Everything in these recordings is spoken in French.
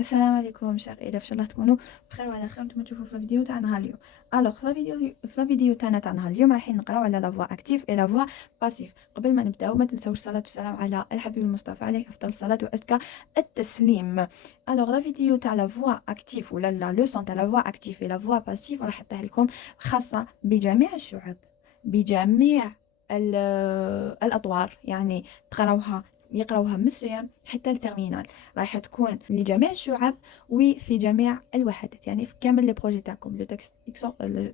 السلام عليكم شاغي إلا فشالله تكونوا بخير وعلى خير. نتوما تشوفوا في الفيديو تاع نهار اليوم. الوغ في الفيديو تاعنا تاع نهار اليوم رايحين نقراو على لا فوا اكتيف اي لا فوا باسيف. قبل ما نبداو ما تنساوش الصلاه والسلام على الحبيب المصطفى عليه افضل الصلاه وازكى التسليم. الوغ لا فيديو تاع لا فوا اكتيف ولا لا لوسون تاع لا فوا اكتيف اي لا فوا باسيف راح نحطها لكم خاصه بجميع الشعوب، بجميع الاطوار، يعني تقراوها يقراوها من الصيام حتى الترمينال. راح تكون لجميع الشعب وفي جميع الوحدات، يعني في كامل لي بروجي تاعكم لو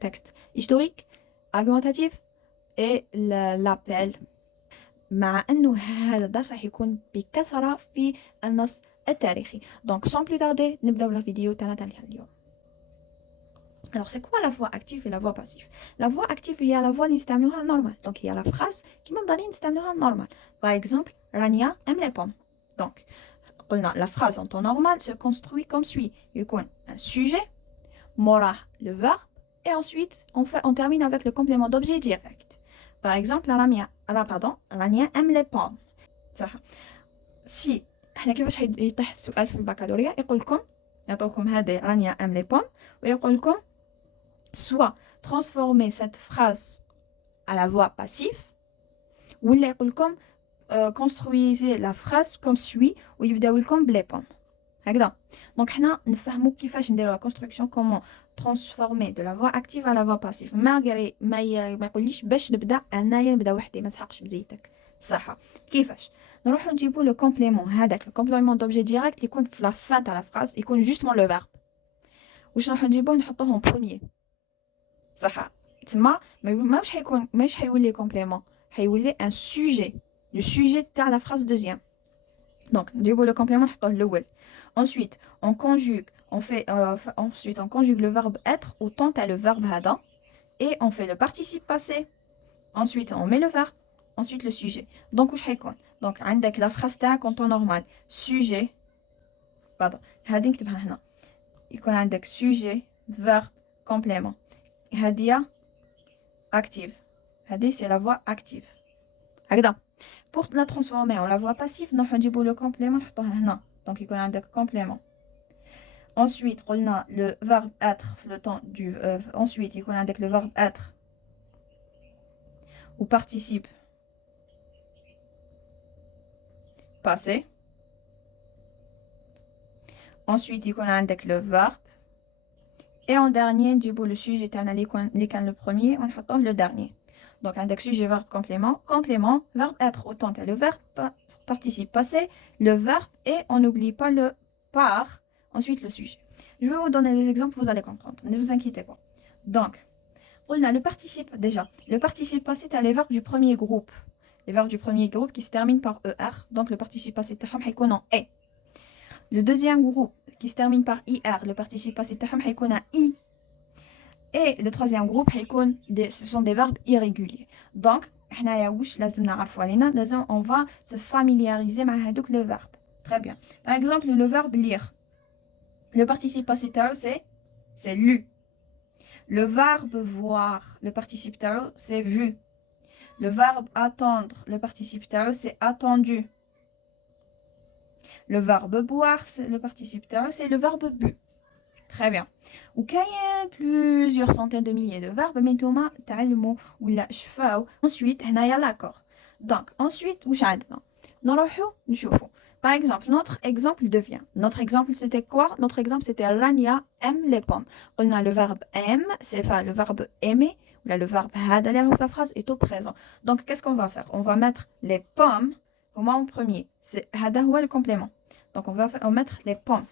تكست هيستوريك argumentatif et l'appel. مع انه هذا الدرس راح يكون بكثرة في النص التاريخي. دونك sans plus tarder نبداو لا فيديو تاعنا تاع اليوم. Alors c'est quoi la voix active et la voix passive? La voix active هي la voix اللي نستعملوها normal. Donc هي la phrase كيما مضالين نستعملوها normal. Par exemple, Rania aime les pommes. Donc la phrase en temps normal se construit comme suit. Il y a un sujet, mora le verbe, et ensuite on termine avec le complément d'objet direct. Par exemple, Rania aime les pommes. Si احنا كيفاش يطيح السؤال في البكالوريا يقول لكم يعطوكم هذه رانيا ام لي بوم ويقول لكم soit transformer cette phrase à la voix passive ولا يقول لكم construisez la phrase comme suit ويبداو لكم بلي بوم هكذا. دونك حنا نفهموا كيفاش نديروا لا كونستركسيون كومون ترانسفورمي دو لا فوا اكتيف على لا فوا باسيف. ماغري ما يقوليش باش نبدا انايا نبدا وحدي ما نسحقش بزيتك صح. كيفاش نروحوا نجيبوا لو كومبليمون هذاك لو كومبليمون دوبجي ديريكت يكون في لا فان تاع لا فراز يكون جوستمون لو فيرب. واش نروحوا نجيبوه نحطوه اون بروميير صح. تما ماش حيولي كومبليمون، حيولي ان سوجي لو سوجي تاع لا فراز دوزيام. Donc, le complément, ensuite, on conjugue, on conjugue le verbe être autant à le verbe hada et on fait le participe passé. Ensuite, on met le verbe, ensuite le sujet. Donc, donc, avec la phrase en temps normal, sujet, pardon, il y a sujet, verbe, complément. Hadia, active. Hadia, c'est la voix active. هكذا. Pour la transformer en la voix passive, nous avons le complément. Donc, il y a un complément. Ensuite, on a le verbe être, le temps du. Ensuite, il y a le verbe être ou participe passé. Ensuite, il y a le verbe. Et en dernier, le sujet est le premier, on a le dernier. Donc, un sujet, verbe, complément. Complément, verbe être, autant le verbe, participe passé, le verbe, et on n'oublie pas le par, ensuite le sujet. Je vais vous donner des exemples, vous allez comprendre. Ne vous inquiétez pas. Donc, on a le participe déjà. Le participe passé, c'est les verbes du premier groupe. Les verbes du premier groupe qui se terminent par ER. Donc, le participe passé, c'est en E. Le deuxième groupe qui se termine par IR, le participe passé, c'est en I. Et le troisième groupe, ce sont des verbes irréguliers. Donc, on va se familiariser avec le verbe. Très bien. Par exemple, le verbe lire. Le participe passé, c'est lu. Le verbe voir, le participe taro, c'est vu. Le verbe attendre, le participe taro, c'est attendu. Le verbe boire, le participe taro, c'est le verbe bu. Très bien. Ou qu'il y a plusieurs centaines de milliers de verbes, mais Thomas, ta'almu ou la shfao. Ensuite, il y a l'accord. Donc, ensuite, où par exemple, notre exemple devient. Notre exemple, c'était quoi? Notre exemple, c'était Rania aime les pommes. On a le verbe aime, c'est le verbe aimer. Là, le verbe hada, la phrase est au présent. Donc, qu'est-ce qu'on va faire? On va mettre les pommes en premier. C'est hada ou le complément. Donc, on va mettre les pommes.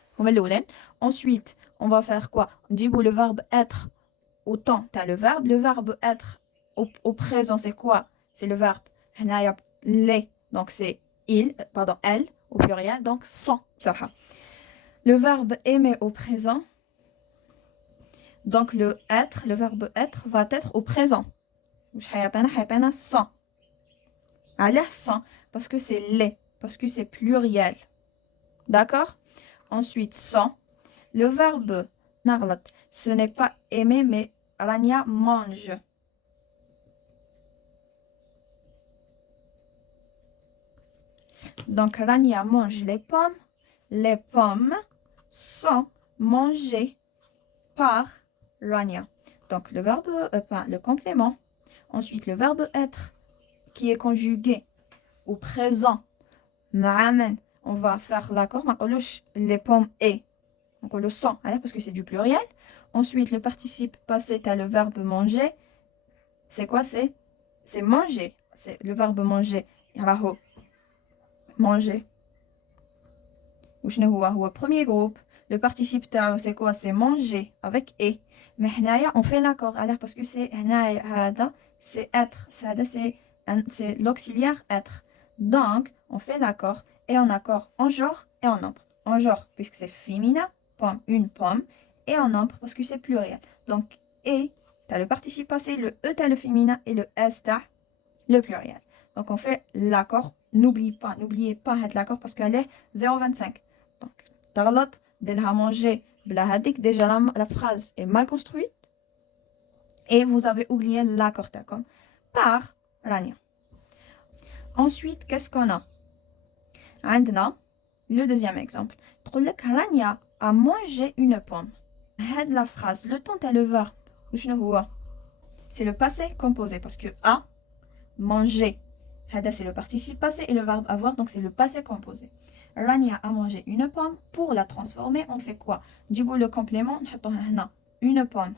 Ensuite, on va faire quoi? On dit le verbe être au temps, tu as le verbe. Le verbe être au présent, c'est quoi? C'est le verbe les. Donc, c'est il, pardon, elle, au pluriel, donc sans. Le verbe aimer au présent. Donc, le verbe être va être au présent. Sans. Sans, parce que c'est les, parce que c'est pluriel. D'accord? Ensuite, sans. Le verbe narlat, ce n'est pas aimer, mais Rania mange. Donc, Rania mange les pommes. Les pommes sont mangés par Rania. Donc le verbe, le complément. Ensuite le verbe être qui est conjugué au présent. On va faire l'accord. Les pommes et. Donc on le sent, parce que c'est du pluriel. Ensuite le participe passé, tu as le verbe manger. C'est quoi? C'est manger. C'est le verbe manger. Manger. Premier groupe. Le participe تاعو c'est quoi? C'est manger avec et. Mais هنايا on fait l'accord parce que c'est هذا c'est être. C'est l'auxiliaire être. Donc on fait l'accord et en accord en genre et en nombre. En genre puisque c'est féminin, pomme, une pomme, et en nombre parce que c'est pluriel. Donc et t'as le participe passé, le e t'as le féminin et le s t'as le pluriel. Donc on fait l'accord. N'oubliez pas l'accord parce qu'elle est 0,25. Donc, تغلط ديرها manger بلا هذيك. Déjà la phrase est mal construite et vous avez oublié l'accord تاعكم par Rania. Ensuite, qu'est-ce qu'on a? عندنا le deuxième exemple. تقول لك Rania a mangé une pomme. هاد la phrase, le temps est le verbe. وشنو هو? C'est le passé composé parce que a manger. Hada c'est le participe passé et le verbe avoir, donc c'est le passé composé. Rania a mangé une pomme. Pour la transformer, on fait quoi? Djibou le complément, une pomme.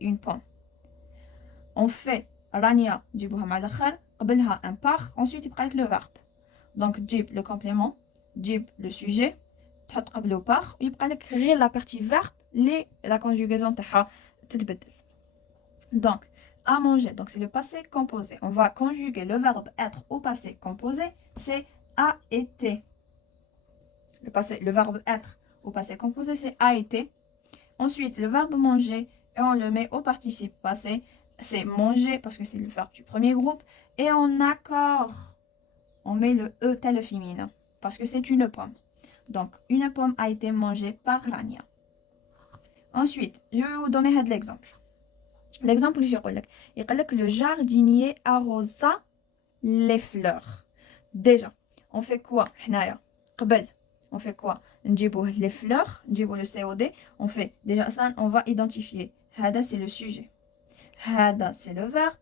Une pomme. On fait Rania, djibouha ma l'akhar, قبلها un par, ensuite il prend le verbe. Donc djib le complément, djib le sujet, تحط قبله par, يبقى لك غير la partie verbe, la conjugaison تاعها تتبدل. Donc à manger, donc c'est le passé composé. On va conjuguer le verbe être au passé composé, c'est a été. Le verbe être au passé composé, c'est a été. Ensuite, le verbe manger, et on le met au participe passé, c'est manger parce que c'est le verbe du premier groupe. Et en accord, on met le e tel le féminin parce que c'est une pomme. Donc, une pomme a été mangée par Rania. Ensuite, je vais vous donner l'exemple. L'exemple que je vais vous dire, le jardinier arrosa les fleurs. Déjà, on fait quoi? On fait quoi? Les fleurs, le COD. On fait déjà ça, on va identifier. Hada c'est le sujet. Hada c'est le verbe.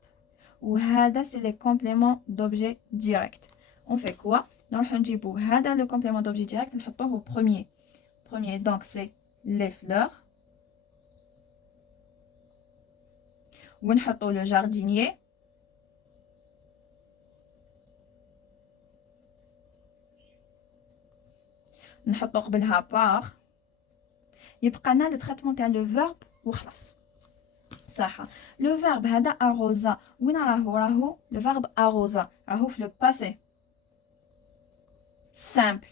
Ou hada c'est les compléments d'objet direct. On fait quoi? Donc hada le complément d'objet direct, on le au premier. Premier, donc c'est les fleurs. ونحطوا le jardinier. نحطوا قبلها par. يبقى لنا le traitement تاع le verbe وخلاص. صح. Le verbe هذا arrosa. وين راهو le verbe arrosa. راهو في le passé. Simple.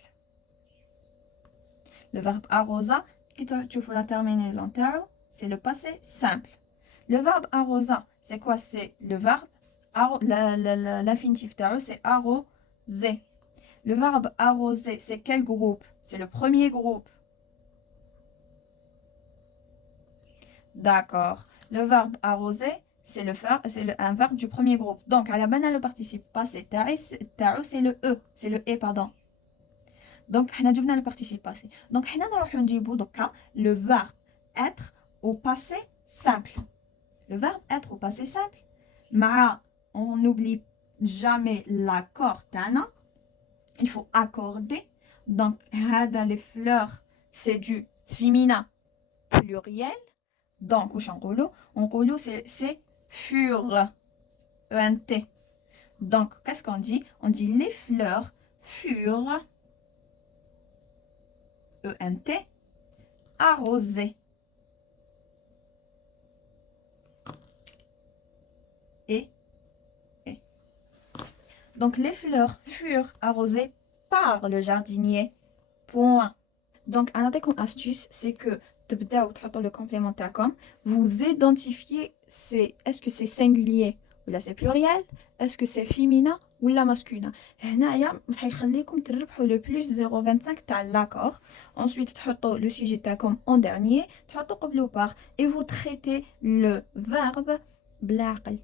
Le verbe arrosa, كي تشوفوا la terminaison تاعو, c'est le passé simple. Le verbe arrosa, c'est quoi? C'est le verbe, l'infinitif تاعو, c'est arroser. Le verbe arroser, c'est quel groupe? C'est le premier groupe. D'accord. Le verbe arroser, c'est un verbe du premier groupe. Donc, à la banane, le participe passé, تاعو, c'est le e, c'est le e, pardon. Donc, on a le participe passé. Donc, on a le verbe être au passé simple. Le verbe être au passé simple. On n'oublie jamais l'accord tana. Il faut accorder. Donc, les fleurs, c'est du féminin pluriel. Donc, en golo, c'est furent. ENT. Donc, qu'est-ce qu'on dit? On dit les fleurs furent. ENT. Arrosées. Et. Donc, les fleurs furent arrosées par le jardinier. Point. Donc, un autre comme astuce, c'est que le complément comme vous identifiez est-ce que c'est singulier ou là c'est pluriel, est-ce que c'est féminin ou là masculin. هنايا حيخليكم تربحوا le plus 0,25 تاع l'accord. Ensuite تحطوا le sujet تاعكم en dernier, تحطوا قبله par et vous traitez le verbe بالعقل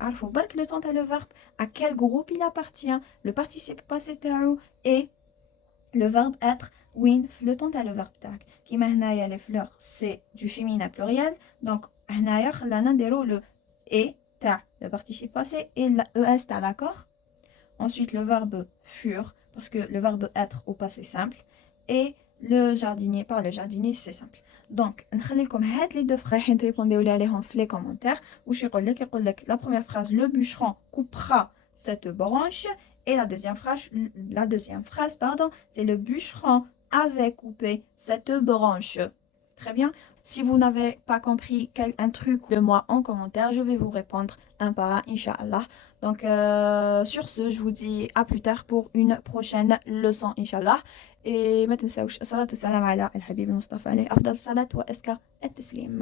عرفوا برك le temps تاع le verbe à quel groupe il appartient, le participe passé تاعو et le verbe être وين في لو طون تاع لو فيرب تاعك. كيما هنايا لي فلور سي دو فيمينا بلوريال، دونك هنايا خلانا نديرو لو اي تاع le participe passé et la ES تاع l'accord. Ensuite le verbe fur parce que le verbe être au passé simple et le jardinier par le jardinier c'est simple. Donc نخليكم هاد لي دو رايحين تريبونديو لي عليهم في لي كومونتير. واش يقول لك la première phrase le bûcheron coupera cette branche et la deuxième phrase pardon, c'est le bûcheron avait coupé cette branche. Très bien. Si vous n'avez pas compris un truc de moi en commentaire, je vais vous répondre un par un, Inch'Allah. Donc, sur ce, je vous dis à plus tard pour une prochaine leçon, Inch'Allah. Et maintenant, salat wa salam ala al-habib Mustafa alayhi afdal salat wa eska at-taslim.